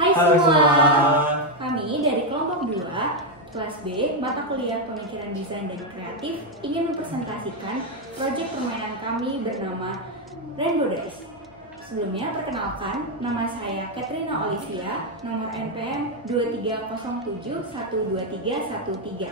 Hai Halo semua. semua. Kami dari kelompok 2, kelas B, mata kuliah pemikiran desain dan kreatif ingin mempresentasikan proyek permainan kami bernama Rainbow Days. Sebelumnya perkenalkan, nama saya Katrina Olivia, nomor NPM 2307123113.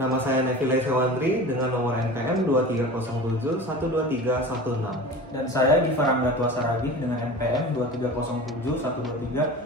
Nama saya Neville Sewandri dengan nomor NPM 2307123116. Dan saya Givarangga Tuasaragih dengan NPM 2307123117.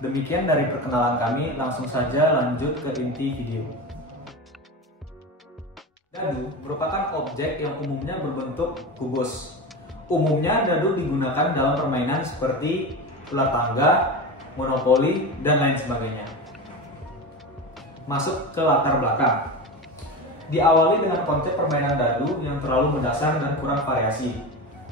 Demikian dari perkenalan kami, langsung saja lanjut ke inti video. Dadu merupakan objek yang umumnya berbentuk kubus. Umumnya dadu digunakan dalam permainan seperti ular tangga, monopoli, dan lain sebagainya. Masuk ke latar belakang. Diawali dengan konsep permainan dadu yang terlalu mendasar dan kurang variasi.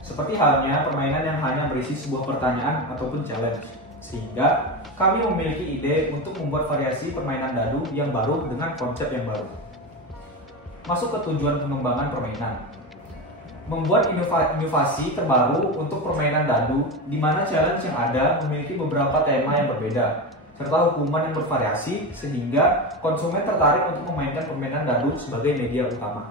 Seperti halnya permainan yang hanya berisi sebuah pertanyaan ataupun challenge. Sehingga kami memiliki ide untuk membuat variasi permainan dadu yang baru dengan konsep yang baru. Masuk ke tujuan pengembangan permainan. Membuat inovasi terbaru untuk permainan dadu, di mana challenge yang ada memiliki beberapa tema yang berbeda, serta hukuman yang bervariasi sehingga konsumen tertarik untuk memainkan permainan dadu sebagai media utama.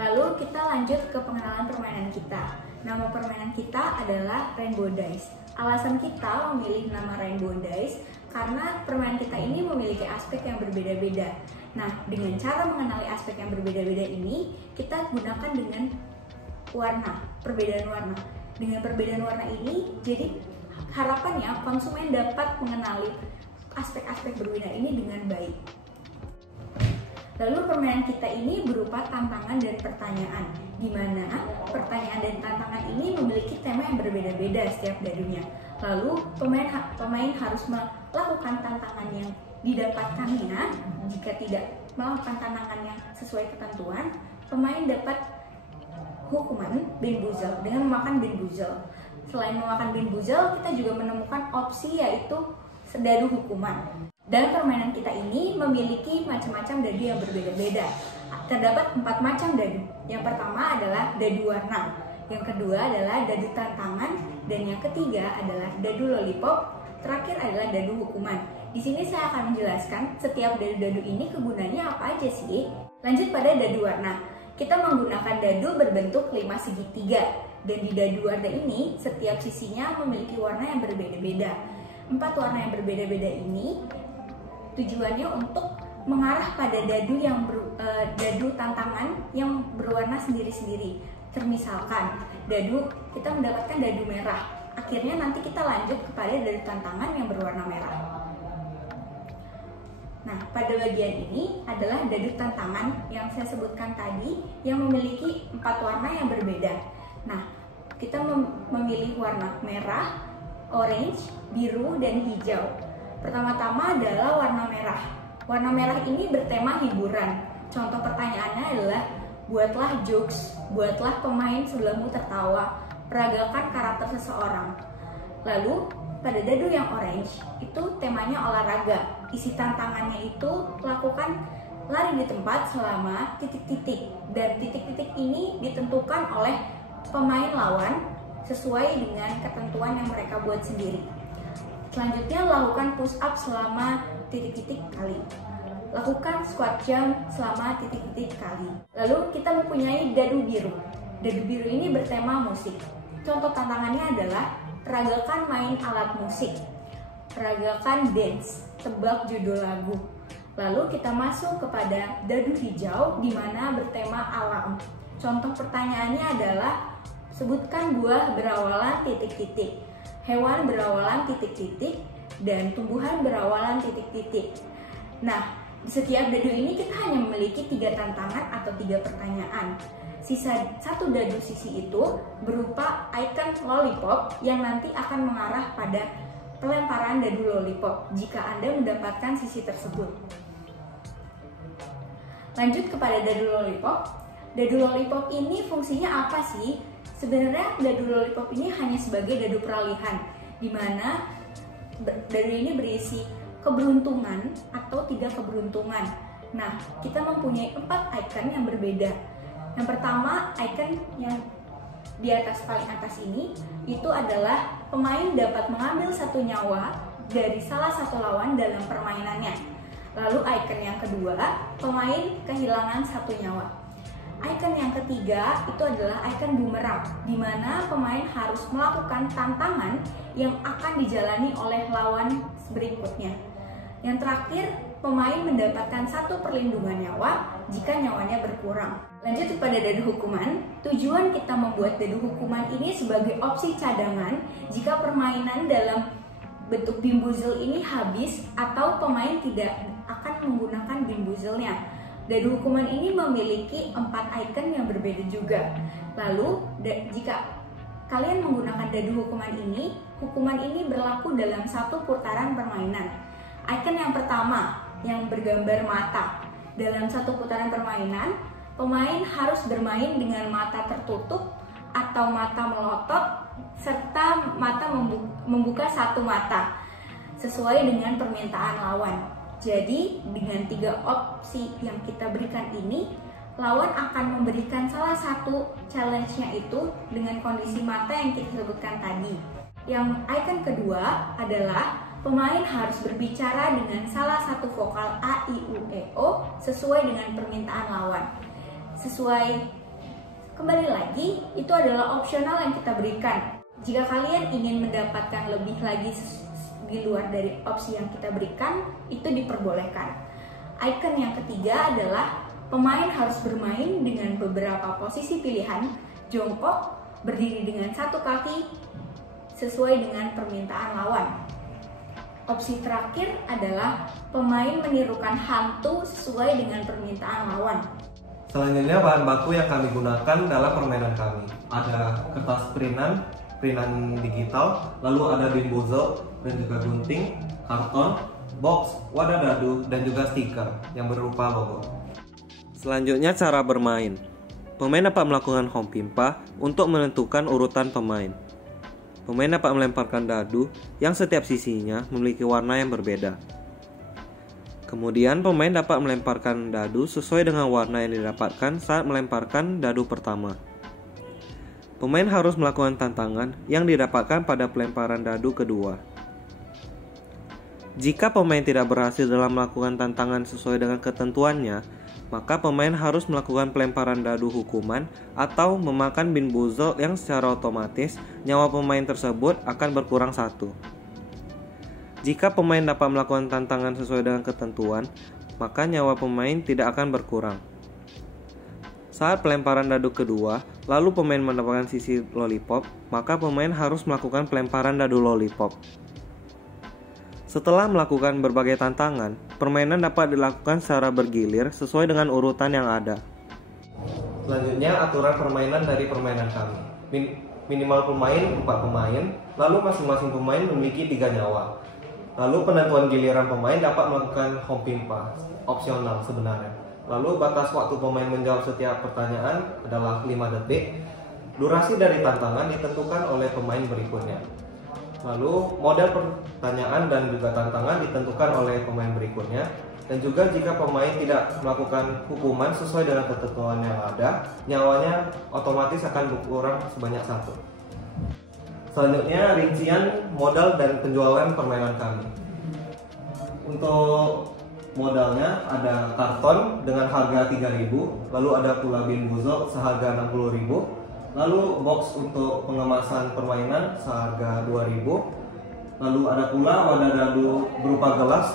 Lalu kita lanjut ke pengenalan permainan kita. Nama permainan kita adalah Rainbow Days. Alasan kita memilih nama Rainbow Days karena permainan kita ini memiliki aspek yang berbeda-beda. Nah, dengan cara mengenali aspek yang berbeda-beda ini, kita gunakan dengan perbedaan warna. Dengan perbedaan warna ini, jadi harapannya konsumen dapat mengenali aspek-aspek berbeda ini dengan baik. Lalu permainan kita ini berupa tantangan dan pertanyaan, di mana pertanyaan dan tantangan ini memiliki tema yang berbeda-beda setiap dadunya. Lalu pemain harus melakukan tantangan yang didapatkannya. Jika tidak melakukan tantangan yang sesuai ketentuan, pemain dapat hukuman bamboozle dengan memakan bamboozle. Selain memakan bamboozle, kita juga menemukan opsi yaitu dadu hukuman. Dalam permainan kita ini memiliki macam-macam dadu yang berbeda-beda. Terdapat 4 macam dadu. Yang pertama adalah dadu warna, yang kedua adalah dadu tantangan, dan yang ketiga adalah dadu lollipop. Terakhir adalah dadu hukuman. Di sini saya akan menjelaskan setiap dadu-dadu ini kegunaannya apa aja sih. Lanjut pada dadu warna. Kita menggunakan dadu berbentuk 5 segitiga, dan di dadu warna ini setiap sisinya memiliki warna yang berbeda-beda. 4 warna yang berbeda-beda ini tujuannya untuk mengarah pada dadu tantangan yang berwarna sendiri-sendiri. Termisalkan kita mendapatkan dadu merah, akhirnya nanti kita lanjut kepada dadu tantangan yang berwarna merah. Nah, pada bagian ini adalah dadu tantangan yang saya sebutkan tadi yang memiliki 4 warna yang berbeda. Nah, kita memilih warna merah, orange, biru, dan hijau. Pertama-tama adalah warna merah. Warna merah ini bertema hiburan. Contoh pertanyaannya adalah buatlah jokes, buatlah pemain sebelahmu tertawa, peragakan karakter seseorang. Lalu pada dadu yang orange itu temanya olahraga. Isi tantangannya itu lakukan lari di tempat selama titik-titik, dan titik-titik ini ditentukan oleh pemain lawan sesuai dengan ketentuan yang mereka buat sendiri. Selanjutnya lakukan push up selama titik-titik kali. Lakukan squat jump selama titik-titik kali. Lalu kita mempunyai dadu biru. Dadu biru ini bertema musik. Contoh tantangannya adalah peragakan main alat musik, peragakan dance, tebak judul lagu. Lalu kita masuk kepada dadu hijau di mana bertema alam. Contoh pertanyaannya adalah sebutkan buah berawalan titik-titik, hewan berawalan titik-titik, dan tumbuhan berawalan titik-titik. Nah, di setiap dadu ini kita hanya memiliki 3 tantangan atau 3 pertanyaan. Sisa 1 dadu sisi itu berupa icon lollipop yang nanti akan mengarah pada pelemparan dadu lollipop jika Anda mendapatkan sisi tersebut. Lanjut kepada dadu lollipop. Dadu lollipop ini fungsinya apa sih? Sebenarnya dadu lollipop ini hanya sebagai dadu peralihan, di mana dadu ini berisi keberuntungan atau tidak keberuntungan. Nah, kita mempunyai 4 icon yang berbeda. Yang pertama, icon yang di atas paling atas ini itu adalah pemain dapat mengambil satu nyawa dari salah satu lawan dalam permainannya. Lalu icon yang kedua, pemain kehilangan satu nyawa. Icon yang ketiga itu adalah icon bumerang, di mana pemain harus melakukan tantangan yang akan dijalani oleh lawan berikutnya. Yang terakhir, pemain mendapatkan satu perlindungan nyawa jika nyawanya berkurang. Lanjut kepada dadu hukuman. Tujuan kita membuat dadu hukuman ini sebagai opsi cadangan jika permainan dalam bentuk bimbuzel ini habis atau pemain tidak akan menggunakan bimbuzelnya. Dadu hukuman ini memiliki 4 icon yang berbeda juga. Lalu, jika kalian menggunakan dadu hukuman ini berlaku dalam satu putaran permainan. Icon yang pertama, yang bergambar mata. Dalam satu putaran permainan, pemain harus bermain dengan mata tertutup atau mata melotot, serta mata membuka satu mata, sesuai dengan permintaan lawan. Jadi, dengan 3 opsi yang kita berikan ini, lawan akan memberikan salah satu challenge-nya itu dengan kondisi mata yang kita sebutkan tadi. Yang icon kedua adalah pemain harus berbicara dengan salah satu vokal A, I, U, E, O sesuai dengan permintaan lawan. Kembali lagi, itu adalah opsional yang kita berikan. Jika kalian ingin mendapatkan lebih lagi di luar dari opsi yang kita berikan, itu diperbolehkan. Icon yang ketiga adalah pemain harus bermain dengan beberapa posisi pilihan, jongkok, berdiri dengan satu kaki, sesuai dengan permintaan lawan. Opsi terakhir adalah pemain menirukan hantu sesuai dengan permintaan lawan. Selanjutnya bahan baku yang kami gunakan dalam permainan kami. Ada kertas printan digital, lalu ada bimbuzel dan juga gunting, karton, box, wadah dadu, dan juga stiker yang berupa logo. Selanjutnya cara bermain. Pemain dapat melakukan home pimpa untuk menentukan urutan pemain. Pemain dapat melemparkan dadu yang setiap sisinya memiliki warna yang berbeda. Kemudian pemain dapat melemparkan dadu sesuai dengan warna yang didapatkan saat melemparkan dadu pertama. Pemain harus melakukan tantangan yang didapatkan pada pelemparan dadu kedua. Jika pemain tidak berhasil dalam melakukan tantangan sesuai dengan ketentuannya, maka pemain harus melakukan pelemparan dadu hukuman atau memakan bimbuzel yang secara otomatis nyawa pemain tersebut akan berkurang 1. Jika pemain dapat melakukan tantangan sesuai dengan ketentuan, maka nyawa pemain tidak akan berkurang. Saat pelemparan dadu kedua, lalu pemain mendapatkan sisi lollipop, maka pemain harus melakukan pelemparan dadu lollipop. Setelah melakukan berbagai tantangan, permainan dapat dilakukan secara bergilir sesuai dengan urutan yang ada. Selanjutnya aturan permainan dari permainan kami. Minimal pemain 4 pemain, lalu masing-masing pemain memiliki 3 nyawa. Lalu penentuan giliran pemain dapat melakukan home pimpa, opsional sebenarnya. Lalu batas waktu pemain menjawab setiap pertanyaan adalah 5 detik. Durasi dari tantangan ditentukan oleh pemain berikutnya. Lalu model pertanyaan dan juga tantangan ditentukan oleh pemain berikutnya. Dan juga jika pemain tidak melakukan hukuman sesuai dengan ketentuan yang ada, nyawanya otomatis akan berkurang sebanyak 1. Selanjutnya rincian modal dan penjualan permainan kami. Untuk modalnya ada karton dengan harga 3.000, lalu ada pula bimbuzel seharga 60.000, lalu box untuk pengemasan permainan seharga 2.000, lalu ada pula wadah dadu berupa gelas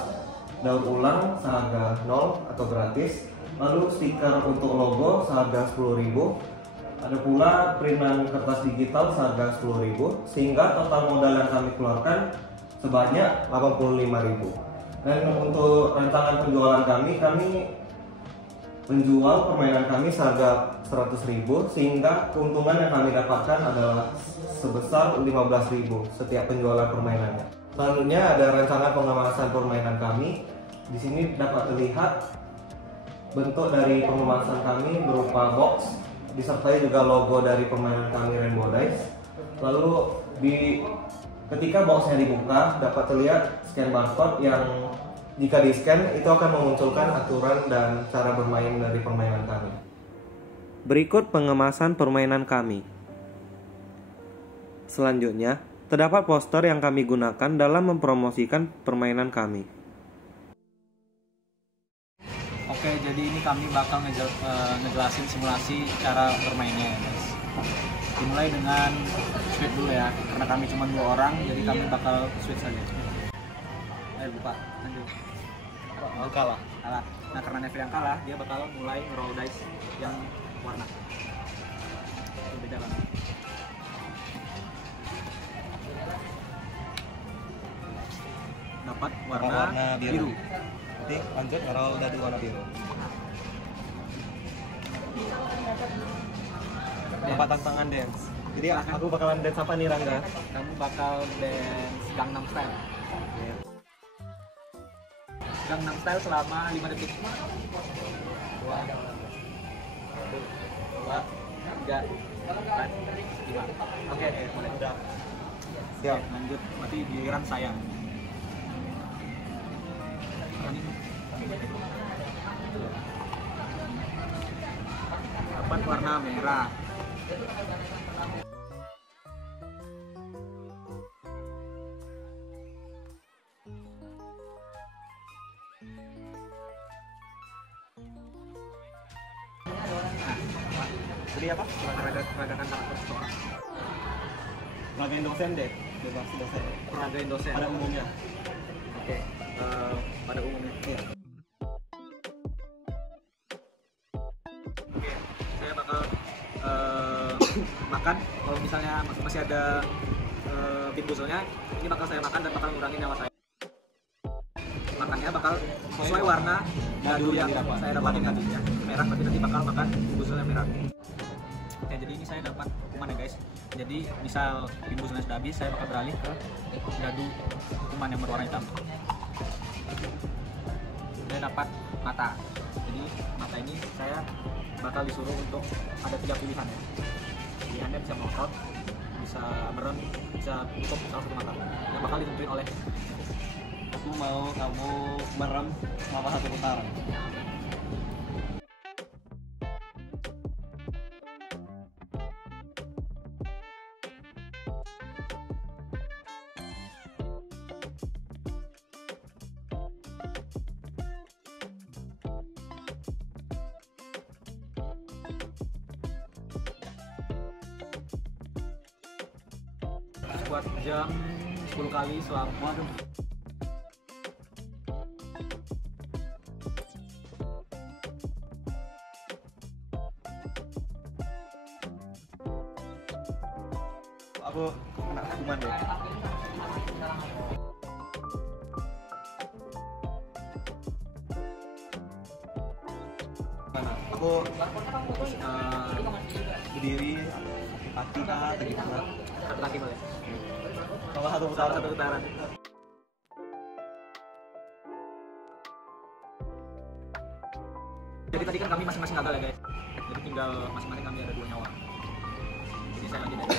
daur ulang seharga 0 atau gratis, lalu stiker untuk logo seharga 10.000, ada pula printan kertas digital seharga 10.000, sehingga total modal yang kami keluarkan sebanyak 85.000. Dan untuk rancangan penjualan kami menjual permainan kami seharga 100.000, sehingga keuntungan yang kami dapatkan adalah sebesar 15.000 setiap penjualan permainannya. Selanjutnya ada rancangan pengemasan permainan kami. Di sini dapat terlihat bentuk dari pengemasan kami berupa box, disertai juga logo dari permainan kami Rainbow Dice. Lalu ketika boxnya dibuka dapat terlihat scan barcode yang jika di scan itu akan memunculkan aturan dan cara bermain dari permainan kami. Berikut pengemasan permainan kami. Selanjutnya, terdapat poster yang kami gunakan dalam mempromosikan permainan kami. Oke, jadi ini kami bakal ngejelasin simulasi cara bermainnya ya guys. Dimulai dengan switch dulu ya, karena kami cuma 2 orang, jadi kami bakal switch saja. Lupa, lanjut. Kalah. Nah, karena Nevi yang kalah, dia bakal mulai roll dice yang warna. Itu beda banget. Dapat warna biru. Nanti lanjut ngerol dadu warna biru. Dapat tantangan dance. Jadi aku bakalan dance apa nih, Rangga? Kamu bakal dance Gangnam Style. Gangnam Style selama 5 detik. 2, 3, 4, 5. Oke, mulai. Udah. Siap. Lanjut, berarti giliran saya. Dapat warna merah. Jadi apa? Peragakan karakter seseorang. Peragain dosen deh. Bebas dosen. Peragain dosen. Pada umumnya. Oke, pada umumnya. Iya. Oke, saya bakal makan. Kalau misalnya masih ada pit buzzle-nya, ini bakal saya makan dan bakal ngurangin nyawa saya. Makannya bakal sesuai warna dadu yang saya dapatin tadi ya. Merah, berarti nanti bakal makan buzzle-nya merah. Oke, jadi ini saya dapat hukuman ya guys. Jadi misal pit buzzle-nya sudah habis, saya bakal beralih ke dadu hukuman yang berwarna hitam. Saya dapat mata. Jadi mata ini saya bakal disuruh untuk ada 3 pilihan ya. Pilihannya bisa melotot, bisa merem, bisa tutup salah satu mata. Yang bakal ditentuin oleh Aku mau kamu merem selama 1 putaran. buat jam 10 kali selama aku kena hukuman deh. Mana? Aku berdiri kaki atau gimana? satu kaki boleh. Kalau 1 putaran. Satu putaran. Jadi tadi kan kami masing-masing gagal ya guys. Jadi tinggal masing-masing kami ada 2 nyawa. Jadi saya lagi dari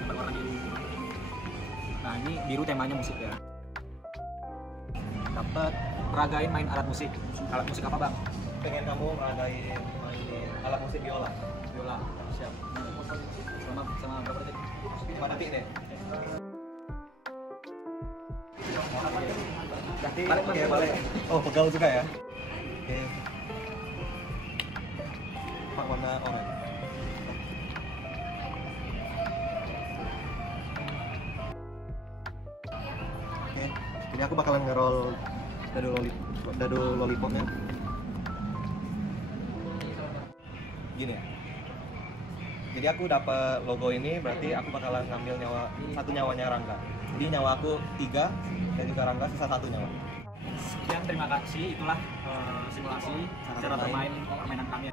dapat warna biru. Nah ini biru temanya musik ya. Dapat peragain main alat musik. Alat musik apa bang? Pengen kamu meragain main alat musik biola. Biola. Siap. Sama berapa detik? 5 detik deh. Ganti. Balik. Balik. Oh, pegal juga ya. Oke. Warna oranye. Oke. Jadi aku bakalan ngerol dadu lollipopnya. Gini ya. Jadi aku dapat logo ini, berarti aku bakalan ngambil satu nyawanya Rangga. Jadi nyawa aku 3 dan juga Rangga sisa 1 nyawa. Sekian, terima kasih. Itulah simulasi cara bermain permainan kami.